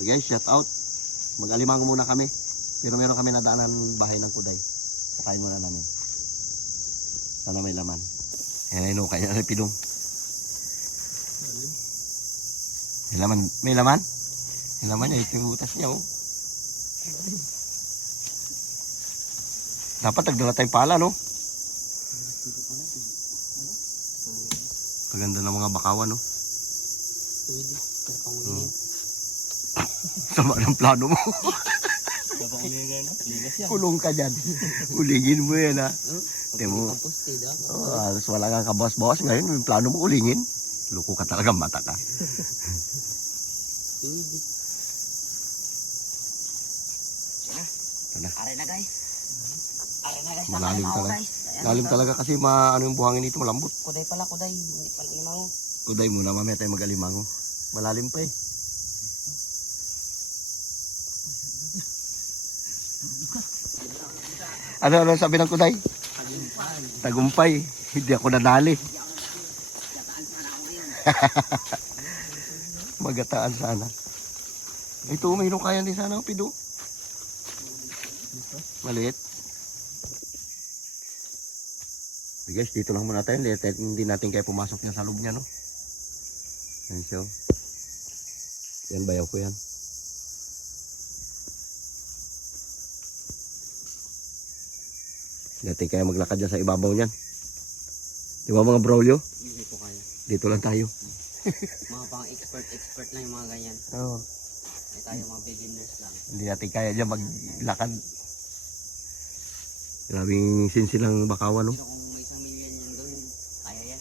So guys, shout out. Mag-alimango muna kami. Pero meron kami nadaanan bahay ng kuday. Pakain muna namin. Sana may laman. Ayan, ayun, kanya na pinong. May laman? May laman? May laman niya, ito yung butas niya, oh. Dapat nagdala tayong pala, no? Kaganda ng mga bakawan, no? Sama ng plano mo. Kulong ka dyan. Ulingin mo yan, ha? Temo. Halos wala kang kabawas-bawas. Ngayon, yung plano mo ulingin. Luko ka talaga, mata ka. Are na guys. Are na guys. Malalim talaga. Malalim talaga kasi ano yung buhangin dito, malambot. Kuday pala, kuday. Hindi pala limango. Kuday muna, mamaya tayo mag-alimango. Malalim pa eh. Ano sabi ng kuday? Tagumpay. Hindi ako nadali. Magataan sana. Ito, may hinukayan din sana ang pido. Maliit. Guys, dito lang muna tayo. Hindi natin kaya pumasok niya sa loob niya, no? Yan siya. Yan, bayaw ko yan. Dati kaya maglakad dyan sa ibabaw niyan. Di ba mga brolyo? Hindi po kaya. Dito lang tayo. Mga pang expert lang yung mga ganyan. Oo. Ay tayo mga beginners lang. Hindi natin kaya dyan maglakad. Grabing sinsilang bakawan, no? Pero kung may 1 million yun doon, kaya yan.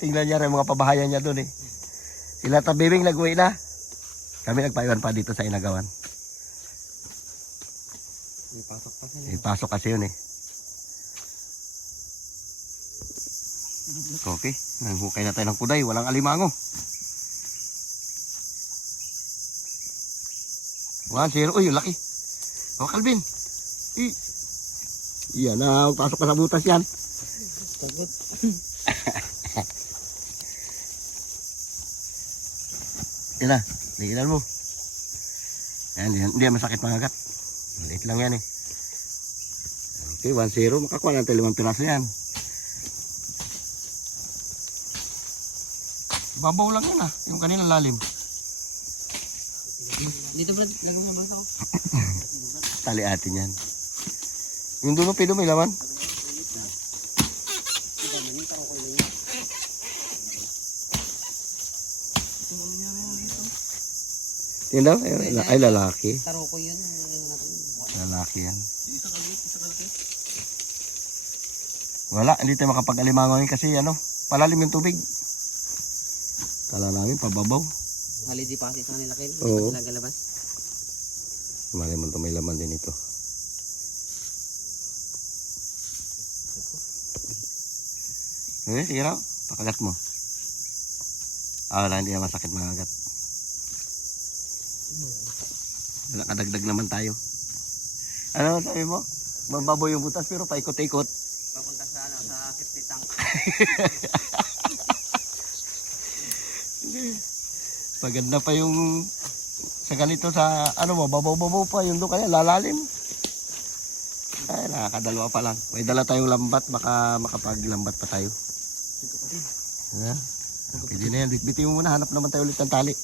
Tingnan niya rin mga pabahayan niya doon eh. Sila tabibing nag-uwi na. Kami nagpaiwan pa dito sa Inagawan. May pasok pa sila. May pasok kasi yun eh. Okay, nanghukay na tayo ng kuday. Walang alimango. 1-0. Uy, yung laki. Oh, Calvin. Yan na, pasok ka sa butas yan. Sagot. Yan na, ligilan mo. Yan, hindi masakit mangagat. Maliit lang yan eh. Okay, 1-0. Makakuha natin 5 piraso yan. Babaw lang yan ah, yung kanilang lalim. Dito Brad, lagong sa bulsa ko. Tali atin yan. Yung dulo pido may laman. Yan daw? Ay, lalaki. Taro ko yun. Lalaki yan. Wala, hindi tayo makapag-alimango yun kasi ano, palalim yung tubig. Kala namin pababaw. Halidi pa kasi sa kanila kayo. Oo. Hindi pa sila galabas. Mali mo ito, may laman din ito. Eh, sige raw, pakagat mo. Wala, hindi na masakit makagat. Wala, kadagdag naman tayo. Ano sabi mo? Mababaw yung butas pero paikot-ikot. Papunta sa ano, sa safety tank. Maganda pa yung sa ganito sa ano mo, babaw-babaw pa yung doon kaya lalalim. Ay, nakakadalawa pa lang. May dala tayong lambat, baka makapaglambat pa tayo. Pwede na yan, bitbitin mo muna, hanap naman tayo ulit ng tali.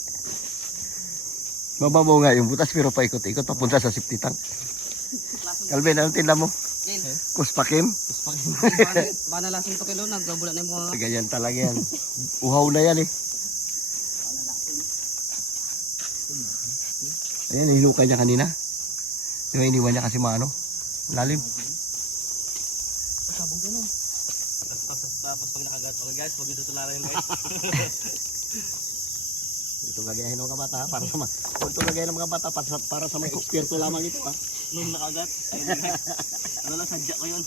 Mababaw nga yung butas pero paikot-ikot papunta sa safety tank. Calvin, anong tinda mo? Kuspakim? Kuspakim. Baka nalasing 2 kilo, nagkabula na yung mga... Ganyan talaga yan. Uhaw na yan eh. Ayan, hinukay niya kanina. Di ba iniwan niya kasi maano? Lalim. Sabong gano'n. Tapos pag nakagat, okay guys, huwag yung tutularan yun guys. Ito gagayahin ng mga bata para sa ito gagayahin ng mga bata para sa may kuspirto lamang ito ha. Nung nakagat, ano lang, sadya ko yun.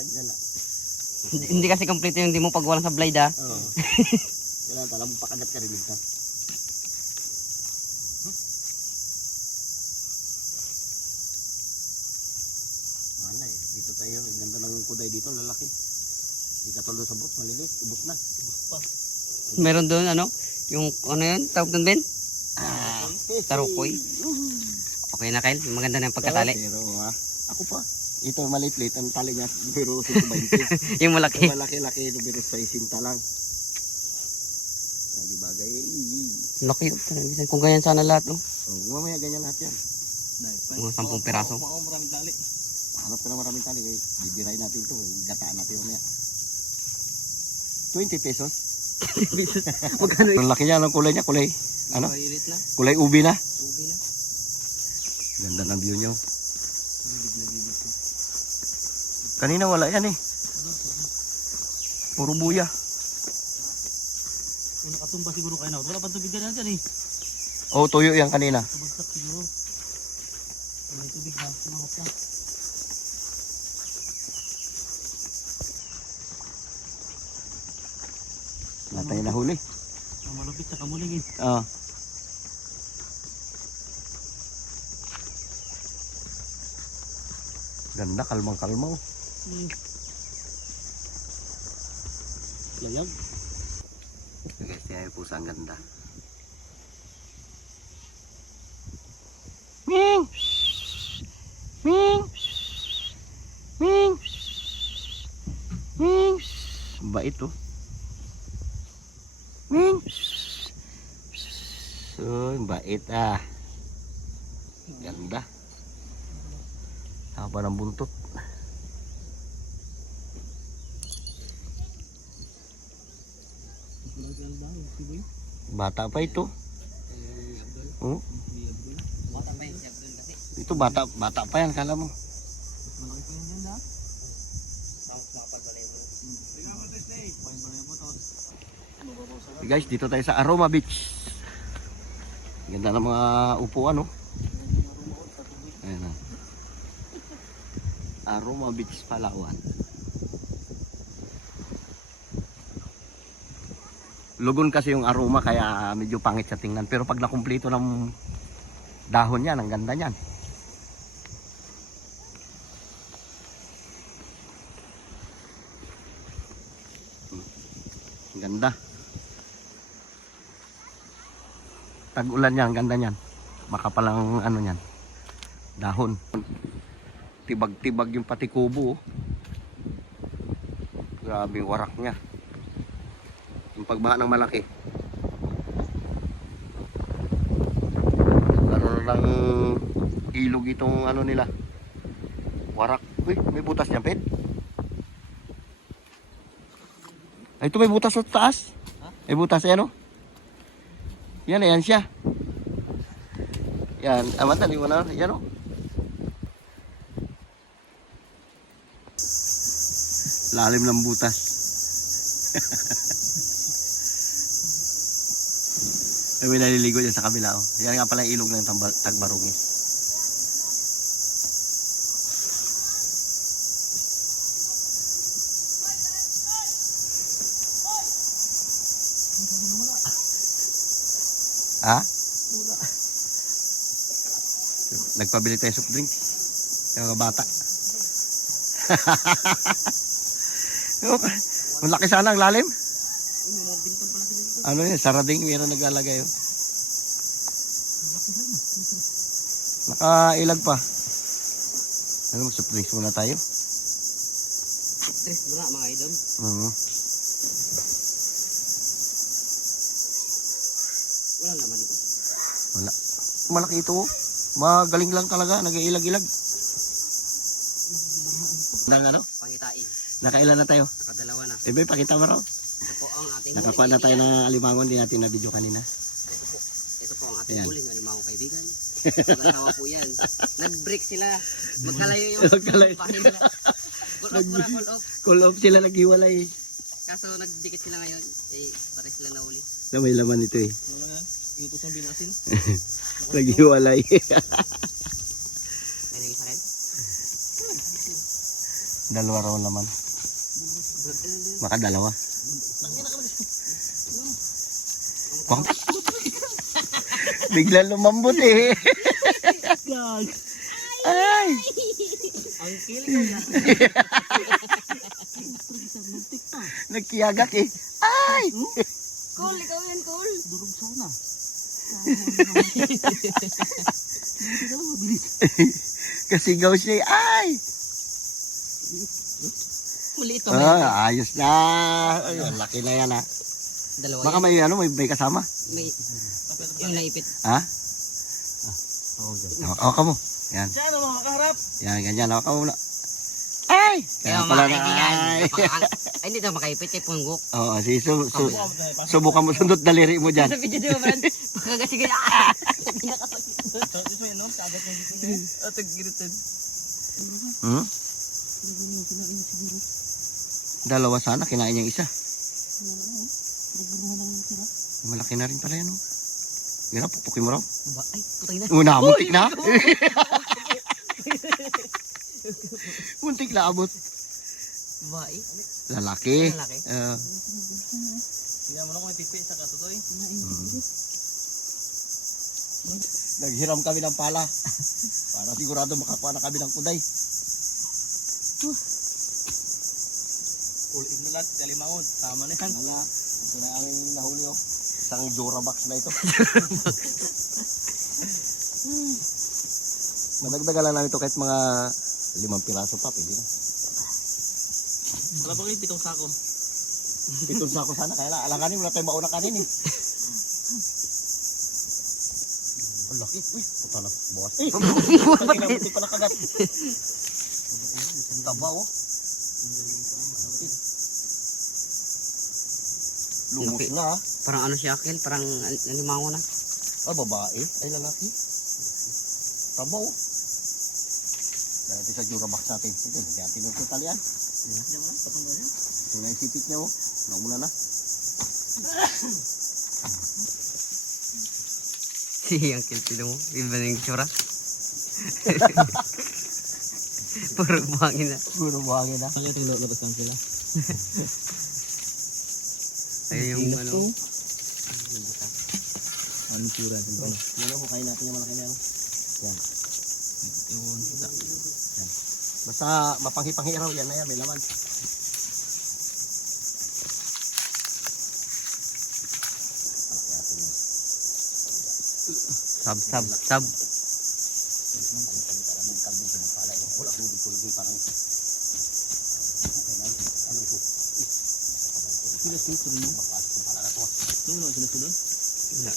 Tagyan na. Hindi kasi complete yung hindi mo pag walang sablay da. Oo. Kailangan talang pakagat ka rin dito. Wala eh. Dito tayo. Ang ganda ng kuday dito. Lalaki. Hindi katulad sa boots. Maliliit. Ubus na. Ubus pa. Meron doon ano? Yung ano yun? Tawag doon, Ben? Tarukoy. Okay na, Kyle. Maganda na yung pagkatali. Pero ako pa. Ito maliit-liit. Ang tali niya, numero 120. Yung malaki. Malaki-laki, numero 60 lang. Di bagay. Laki yun. Kung ganyan sana lahat, no? Mamaya ganyan lahat yan. Mga 10 piraso. Maraming tali. Hanap ka na maraming tali. Bibiray natin ito. Gataan natin mamaya. 20 pesos. Magkano yun? Ang laki niya. Anong kulay niya? Kulay, ano? Violet na. Kulay ubi na. Ubi na. Ganda ng view niyo. Kanina wala yan eh. Puro buya. Kung nakatumba siguro kayo na. Wala pa tubig na dyan eh. Oh, tuyo yan kanina. Sabagsak siguro. May tubig na. Sumahok na. Wala tayo nahuli. Ang malapit sa kamuling eh. Ah. Ganda, kalmang-kalmaw. Layag. Guys, yan yung pusang ganda. Ming! Ming! Ming! Ming! Bait oh. Ming! So, bait ah. Ganda. Haba ng buntot. Bata pa ito. Oh, Bata pa yun. Doon kasi. ito bata pa yan, kala mo. Malaki pa yun dyan ha. Makapagwalay mo. Guys, dito tayo sa Aroma Beach. Ganda ng mga upuan, oh. Ayan na. Aroma Beach, Palawan. Lugon kasi yung aroma kaya medyo pangit sa tingnan. Pero pag nakumpleto ng dahon yan, ang ganda niyan. Ang ganda. Tag-ulan niya, ang ganda niyan. Makapalang ano niyan. Dahon. Tibag-tibag yung pati kubo. Oh. Grabe yung warak niya. Yung pagbaha ng malaki. Karoon ng ilog itong ano nila. Warak. Uy, may butas niya, Ped. Ay, ito may butas sa taas. May butas, yan o. Yan, ayan siya. Yan, amatan, di mo na. Yan o. Lalim ng butas. May naliligo dyan sa kabila. Oh. Yan nga pala yung ilog ng Tagbarugis. Ha? Nagpabili tayo soft drink. Yung mga bata. Ang laki sana ang lalim. Ano yun, sarading meron naglalagay yun. Nakailag pa. Ano, mag-soft drinks muna tayo. Tres mo na mga idol. Walang laman ito. Wala. Malaki ito oh. Magaling lang talaga, nag-iilag-ilag. Ano? Pangitain. Nakailan na tayo? Nakadalawa na. Eh, bay, pakita mo raw. Ito po ang ating Nakakuha na tayo ng alimangon, di natin na video kanina. Ito po ang ating Ayan. huli ng limang kaibigan. Mag-asawa po yan. Nag-break sila. Magkalayo yung Magkalayo. bahay nila. Call off muna, call off. Call off sila, naghiwalay. Kaso nagdikit sila ngayon. Eh, pare sila nahuli. Na may laman ito eh. Ano yan? Ito sa binasin. Naghiwalay. May naging sa akin? Dalawa raw laman. Baka dalawa. Bigla lumambot eh. Gag! Ay! Ang kilig ko na. Nagkiyagak eh. Ay! Cool, ikaw yan, cool. Durog sana. Kasigaw siya. Ay! Maliit pa. Ayos na. Ay, ang laki na yan ha. Dalawa Baka yan. may kasama. May, yung naipit. Ha? Hawak mo. Yan. Siya ano mga kaharap. Yan, ganyan. Hawak mo muna. Ay! Kaya Kaya pala mga na. kaibigan. Ay! Ay, hindi daw makaipit kay Punggok. Oo, subukan mo sundot daliri mo dyan. Sa video di ba, Brad? Makagasigay. Dito mo yun no? Kagat mo dito mo. Tag-irited. Hmm? Dalawa sana, kinain niyang isa. Malaki na rin pala yan. Oh. Yan, pupukin mo raw. Ay, putay na. Una, muntik na. Muntik na abot. Babae. Lalaki. Lalaki. Tingnan mo na kung may pipi sa katutoy. Naghiram kami ng pala. Para sigurado makakuha na kami ng kuday. Ulig na lahat. Kalimangon. Tama na yan. Wala. Ito na ang aming nahuli. Oh. Isang Jorabox na ito. Madagdagan lang namin ito kahit mga 5 piraso pa. Pwede na. Wala ba kayo 7 sako? Itong sako sana. Kaya lang, alanganin. Wala tayong mauna kanin eh. Ang laki. Uy, puta na. Bukas. Eh, buti pa nakagat. Ang taba oh. Lumos Laki. na ah. Parang ano siya, Akil? Parang alimango na. Ah, babae. Ay, lalaki. Taba oh. Dahil ito sa Jorabox natin. Ito, hindi natin yung tutalian. Diyan mo na. Patong ba niya? Ito na yung sipit niya oh. Nauna na. Si Akil, tino mo. Iba na yung tsura. Puro buhangin na. Puro buhangin na. Pag ito labas lang sila. Ayun yung ano. Anong tsura? Yan oh, kain natin yung malaki na yan. Yan. Ewan kita. Basta mapanghi-panghi raw yan na yan. May laman. Sab. Sila susunod mo? Sino sila sunod? Wala.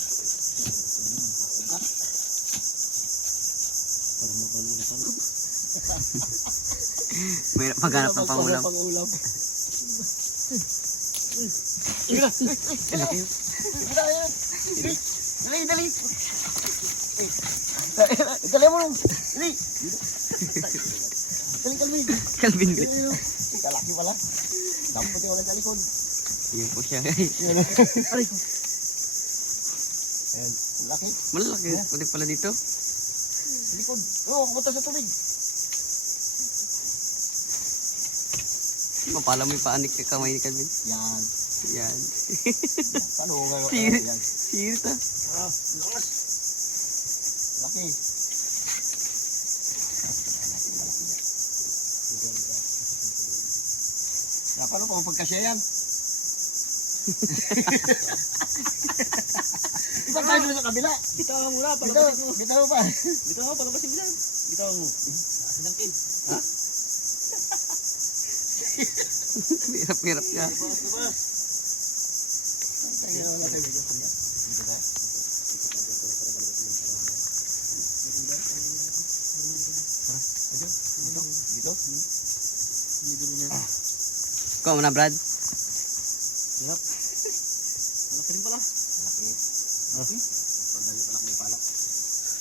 May maghanap ng pangulam. Pangulam. Dali, dali. Dali mo lang. Dali. Dali, Calvin. Calvin. Kalaki pala. Dapat yung walang kalikod. Yun po siya, guys. Aray. Ayan, laki. Malaki. Pwede pala dito. Likod. Oo, kumunta sa tubig. Mapala mo yung paanik ka kamay ni Calvin. Yan. Yan. Paano ngayon? Sirit. Yan. Sirit ah. Lakas. Laki. Paano pa pagkasya yan? Iba tayo doon sa kabila. Bitaw mo muna. Bitaw, bitaw pa. Bitaw mo. Palabasin mo dyan. Bitaw mo. Isang kid. Ha? Hirap-hirap niya. Labas, labas. Tayo na tayo. Dito tayo. Dito. Ikaw muna, Brad. Hirap. Malaki rin pala. Pagdali pala kung pala.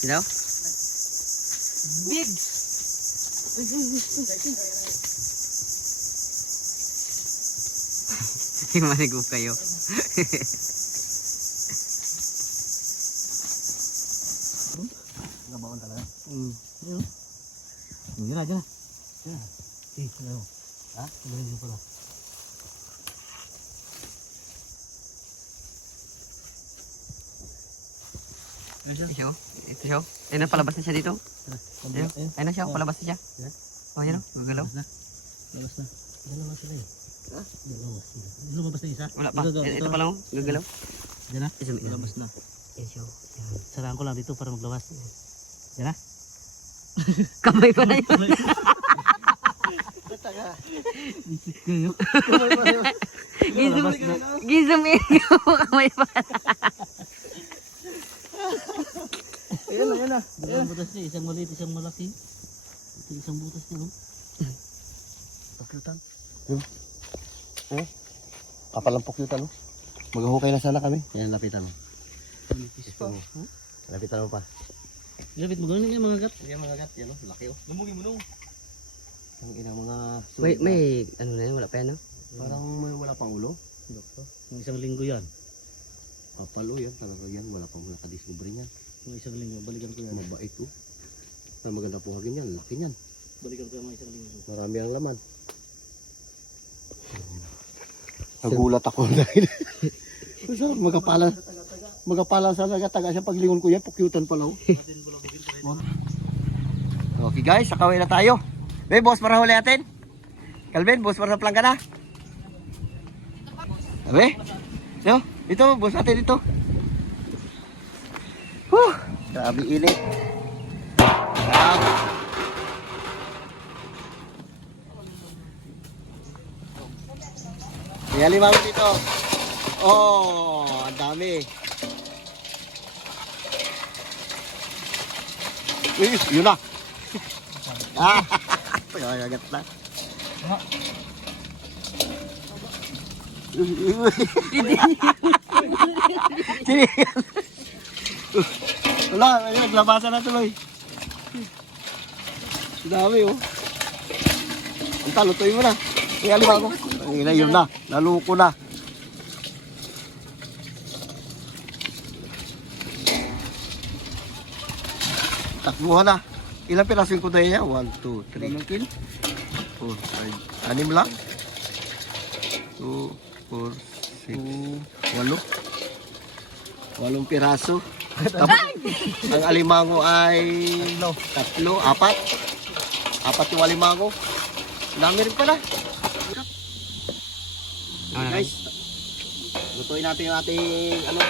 Ikaw? Big! Manigo kayo. Nabawan talaga. Hindi na, dyan. Dyan. Eh, ano? Ha? Tuloy niyo pala. Ito siya. Ito siya. Ayun na, palabas na siya dito. Ayun. Ayun na siya, palabas na siya. Oh, yun o. Gagalaw. Labas na. Labas na sila eh. Lumabas na isa. Wala pa. Ito pa lang, oh. Gagalaw. Diyan na. Lumabas Lumabas na. Yes, yo. Yan. Saraan ko lang dito para maglabas. Diyan na. Kamay pa na yun. Isip kayo. Gisam iyo. Kamay pa na. Ayan na. Dalawang butas niya. Isang maliit, isang malaki. Ito isang butas niya. Pukyutan. Oh. Kapal ng pukyutan, oh. Maghahukay na sana kami. Yan, lapitan mo. Nipis pa. Lapitan mo pa. Lapit mo ganun yung mga gat. Yan mga gat, yan, oh. Laki, oh. Lumugin mo nung. Ang ina mga... May ano na yun, wala pa yan, no? Parang may wala pang ulo. Yung isang linggo yan. Kapal, oh, yan. Talaga yan. Wala pang nakadiscovery yan. Yung isang linggo. Balikan ko yan. Mabait, oh. Ang maganda puhagin yan. Laki yan. Balikan ko yan mga isang linggo. Marami ang laman. Nagulat ako dahil. Magapalan sa taga siya paglingon ko yan. Pukyutan pala, oh. Okay guys, sakawin na tayo. Be, boss, para huli natin. Calvin, boss, para sa plangka na. Abe, so, ito, boss natin ito. Grabe init. Grabe. Kaya lima mo dito. Oh, ang dami. Uy, yun na. Ah, pagagat na. Wala, naglabasan na tuloy. Dami, oh. Ang talutoy mo na. Kaya lima ko. Yun na, naluko na. Takbuhan na. Ilang piraso yung kuday niya? 1, 2, 3, 4, 5, 6 lang. 2, 4, 6, 8 piraso. Tapos, ang alimango ay 3, 4 yung alimango. Dami rin pala. Guys, lutuin natin yung ating ano.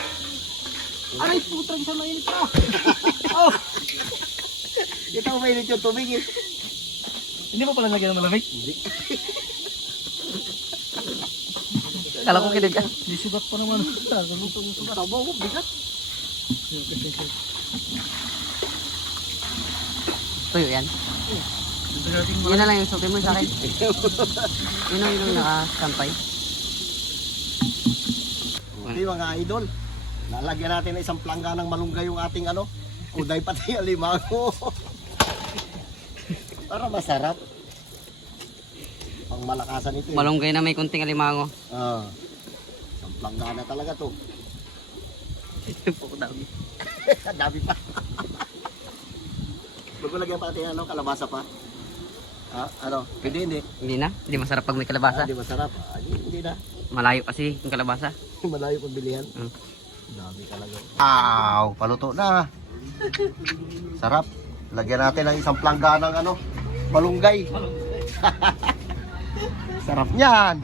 Aray, putang sa mainit pa. Oh! Ito mainit yung tubig eh. Hindi mo pala lagyan ng malamig? Hindi. Kala ko kinig ka. Di sugat pa naman. Lutong yung sugat. Tabaw mo, bigat. Tuyo yan. Yun na lang yung suki mo sa akin. Yun ang nakasampay. Okay mga idol. Lalagyan natin ng isang plangga ng malunggay yung ating ano. Kuday pati alimango. Para masarap. Pang malakasan ito. Malunggay na may kunting alimango. Isang plangga na talaga to. Dami. Dami pa. Bago lagyan pa natin ano, kalabasa pa. Ano? Pwede hindi. Hindi na. Hindi masarap pag may kalabasa. Hindi masarap. Hindi na. Malayo kasi yung kalabasa. Malayo pag bilihan. Hmm. Dami talaga. Wow, paluto na. Sarap. Lagyan natin ng isang plangga ng ano, malunggay. Sarap niyan.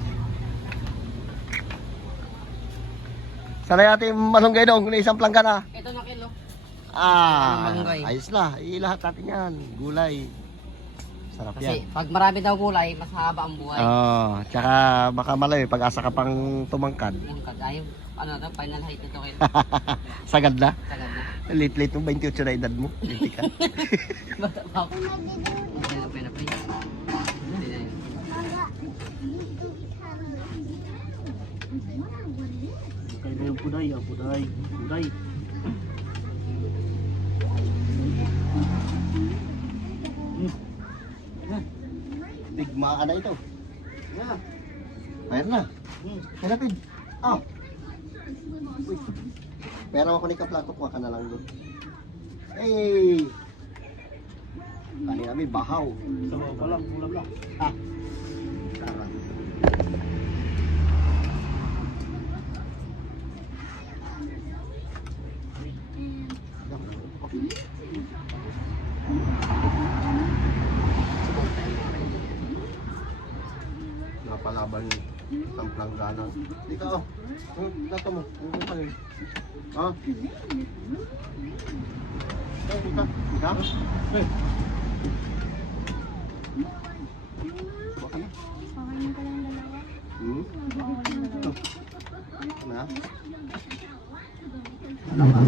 Sanay natin malunggay dong, kung isang plangga na. Ito na kilo. Malunggay. Ayos na. Ilahat natin yan. Gulay. Sarap Kasi yan. pag marami daw gulay, mas haba ang buhay. Tsaka baka malayo, pag-asa ka pang tumangkad. Yung kagayo. Ano daw, final height ito kayo. Sagad na. Sagad na. Late-late mo, 28 na edad mo. Hindi ka. Bata pa ako. Okay na, pwede na, please. Kaya na yung puday. Puday. Bigmaan na ito. Mayroon na. Hanapin. Uy. Pero ako ni kaplato, kuha ka na lang doon. Hey! Kanina may bahaw. Sa bawah pa lang, ulam lang. Tara. Napalaban Langgana. Dito oh. Dato mo. Ano pa yun? Ha? Dito. Dito. Baka na. Ito. Na? Ano ba?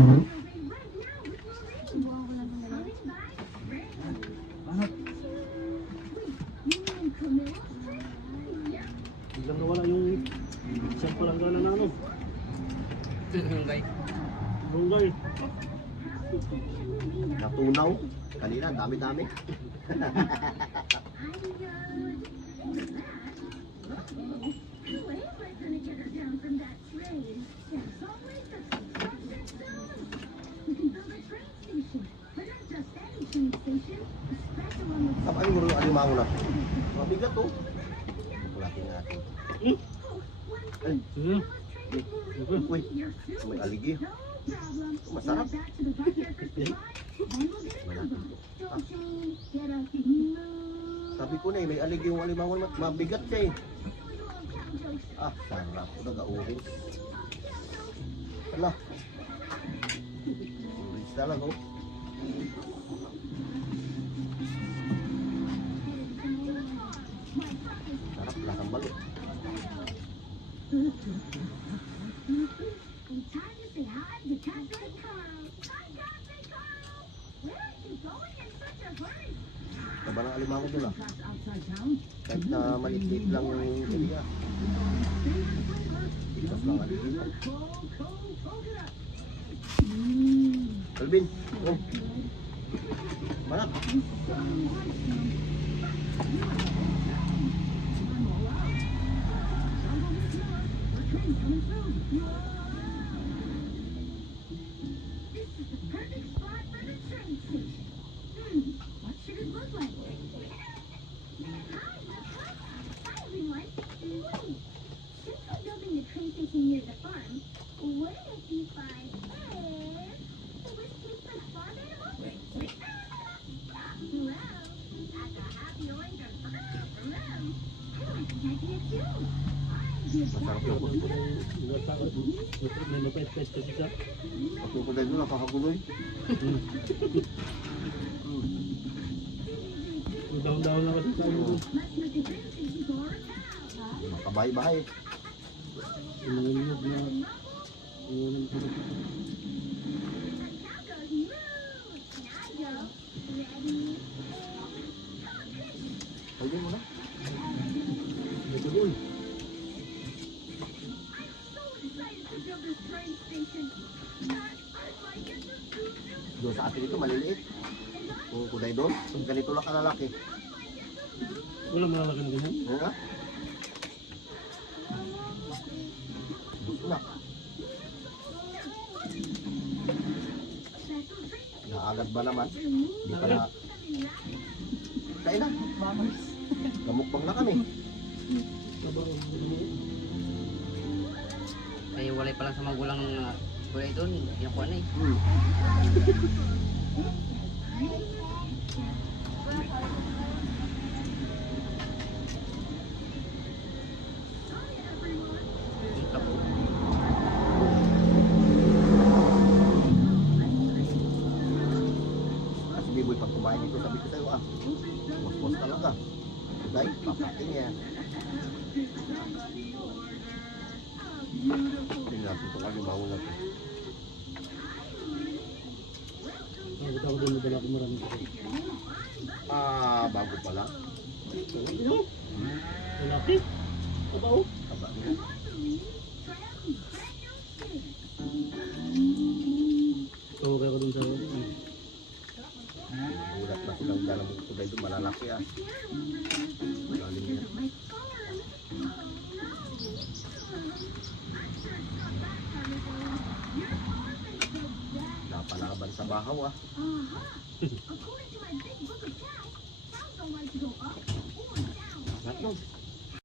Biglang nawala yung isang palanggana na ano. Tunggay. Bunggay. Natunaw. Kanina, dami-dami. Kapain mo rin yung alimango na. Mabigat to. Kulatin natin. Ay, Hmm. uy, may aligi. Masarap. Sabi ko na may aligi yung alimango na mabigat siya eh. Ah, sarap. Nag-auris. Hala. Auris talaga oh. Sarap, lasang balot. Taba ng alimango doon ah. Kahit na maliit lang yung area. Ipas lang alimango. Alvin, oh. Manak. Masarap yung puti. May mapait-pait kasi siya. Pagkukuday doon, nakakaguloy. Daon-daon lang kasi sa ano. Makabahay-bahay. Inuunog na. Inuunog na. Pwede mo na. Ito doon. Doon sa atin ito, maliliit. Kung kuday doon, kung ganito lang kalalaki. Wala malalaki na ganyan. Ano na? Gusto na. Naagad ba naman? Hindi pa na. Kain na. Kamukbang na kami. Ay, walay pa lang sa magulang gulay doon. Yung kuha na eh. Kasi Biboy, pag kumain dito, sabi ko sa'yo, puspos talaga. Kuday, papating yan. Tingnan natin itong alimango natin. Nakita ko din nadala ko maraming kasi. Bago pa lang. Ito. Malaki. Aba oh. Taba niya. Okay ako dun sa Gulat na silang dalang kuday doon, malalaki Malalim niya. Napalaban sa bahaw Not